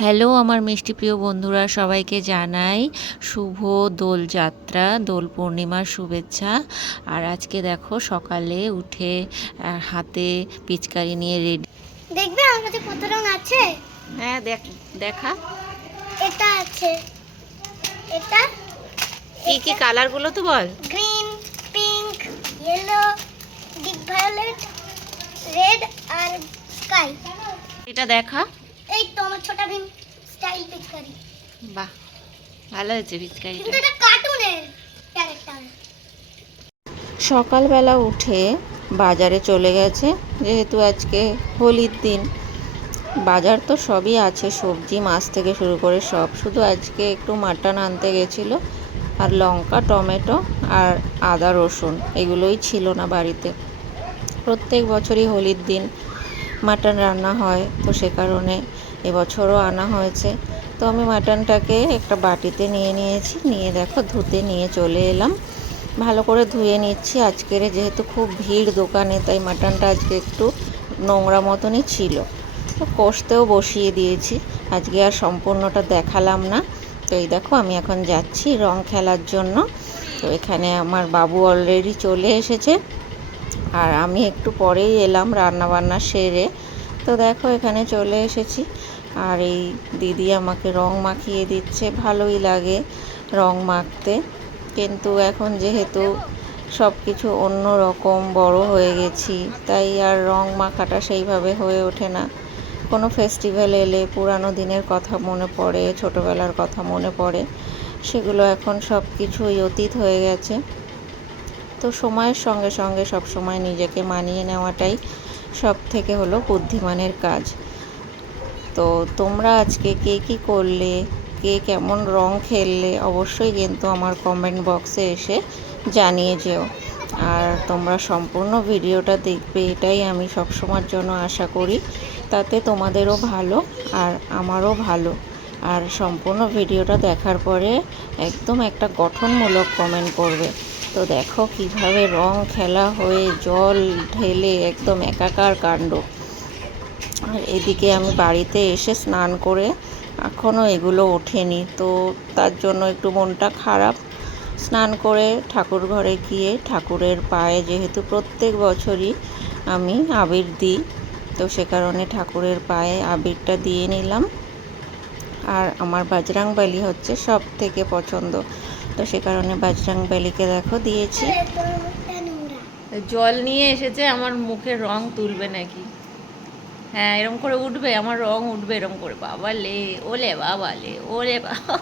Hello আমার মিষ্টি প্রিয় বন্ধুরা সবাইকে জানাই শুভ দোলযাত্রা দোল পূর্ণিমার শুভেচ্ছা। আর আজকে দেখো সকালে উঠে হাতে পিচকারি নিয়ে রেডি। দেখবে কাছে কত রং আছে? হ্যাঁ দেখ দেখা। এটা আছে। এটা? কি কি কালারগুলো তো বল? Green pink yellow deep violet red আর স্কাই। এটা দেখা। এই তো আমার ছোটা ভীম স্টাইল পিকচারি বাহ ভালো হয়েছে পিচকারিটা। কিন্তু এটা কার্টুনের ক্যারেক্টার সকালবেলা উঠে বাজারে চলে গেছে যেহেতু আজকে হোলির দিন। বাজার তো সবই আছে সবজি মাছ থেকে শুরু করে সব। শুধু আজকে একটু মাটন আনতে গেছিল আর লঙ্কা টমেটো আর আদা রসুন এগুলোই ছিল না বাড়িতে। প্রত্যেক বছরই হোলির দিন মাটন রান্না হয় তো সে কারণে এবছরও আনা হয়েছে। তো আমি মাটনটাকে একটা বাটিতে নিয়ে নিয়েছি, নিয়ে দেখো ধুতে নিয়ে চলে এলাম। ভালো করে ধুয়ে নিচ্ছি। আজকের যেহেতু খুব ভিড় দোকানে, তাই মাটনটা আজকে একটু নোংরা মতনই ছিল। তো কষতেও বসিয়ে দিয়েছি। আজকে আর সম্পূর্ণটা দেখালাম না। তো এই দেখো আমি এখন যাচ্ছি রং খেলার জন্য। তো এখানে আমার বাবু অলরেডি চলে এসেছে। আর আমি একটু পরেই এলাম রান্না বান্না সেরে। তো দেখো, এখানে চলে এসেছি। আর এই দিদি আমাকে রং মাখিয়ে দিচ্ছে, ভালোই লাগে রং মাখতে। কিন্তু এখন যেহেতু সব কিছু অন্য রকম বড় হয়ে গেছি, তাই আর রং মাখাটা সেইভাবে হয়ে ওঠে না। কোনো ফেস্টিভ্যাল এলে, পুরানো দিনের কথা মনে পড়ে, ছোটোবেলার কথা মনে পড়ে, সেগুলো এখন সব কিছুই অতীত হয়ে গেছে। তো সময়ের সঙ্গে সঙ্গে সব সময় নিজেকে মানিয়ে নেওয়াটাই সব থেকে হলো বুদ্ধিমানের কাজ। তো তোমরা আজকে কে কী করলে, কে কেমন রং খেললে, অবশ্যই কিন্তু আমার কমেন্ট বক্সে এসে জানিয়ে যেও। আর তোমরা সম্পূর্ণ ভিডিওটা দেখবে, এটাই আমি সবসময়ের জন্য আশা করি। তাতে তোমাদেরও ভালো আর আমারও ভালো। আর সম্পূর্ণ ভিডিওটা দেখার পরে একদম একটা গঠনমূলক কমেন্ট করবে। তো দেখো কীভাবে রং খেলা হয়ে জল ঢেলে একদম একাকার কাণ্ড। আর এদিকে আমি বাড়িতে এসে স্নান করে এখনও এগুলো ওঠেনি, তো তার জন্য একটু মনটা খারাপ। স্নান করে ঠাকুর ঘরে গিয়ে ঠাকুরের পায়ে যেহেতু প্রত্যেক বছরই আমি আবির দিই, তো সে কারণে ঠাকুরের পায়ে আবিরটা দিয়ে নিলাম। আর আমার বাজরাংবালি হচ্ছে সব থেকে পছন্দ। তো সে কারণে বাজরাং ব্যালিকে দেখো, দিয়েছি। জল নিয়ে এসেছে, আমার মুখে রং তুলবে নাকি? হ্যাঁ এরম করে উঠবে, আমার রং উঠবে এরম করে। বাবা লে, ওলে বাবা লে, ওলে বাবা।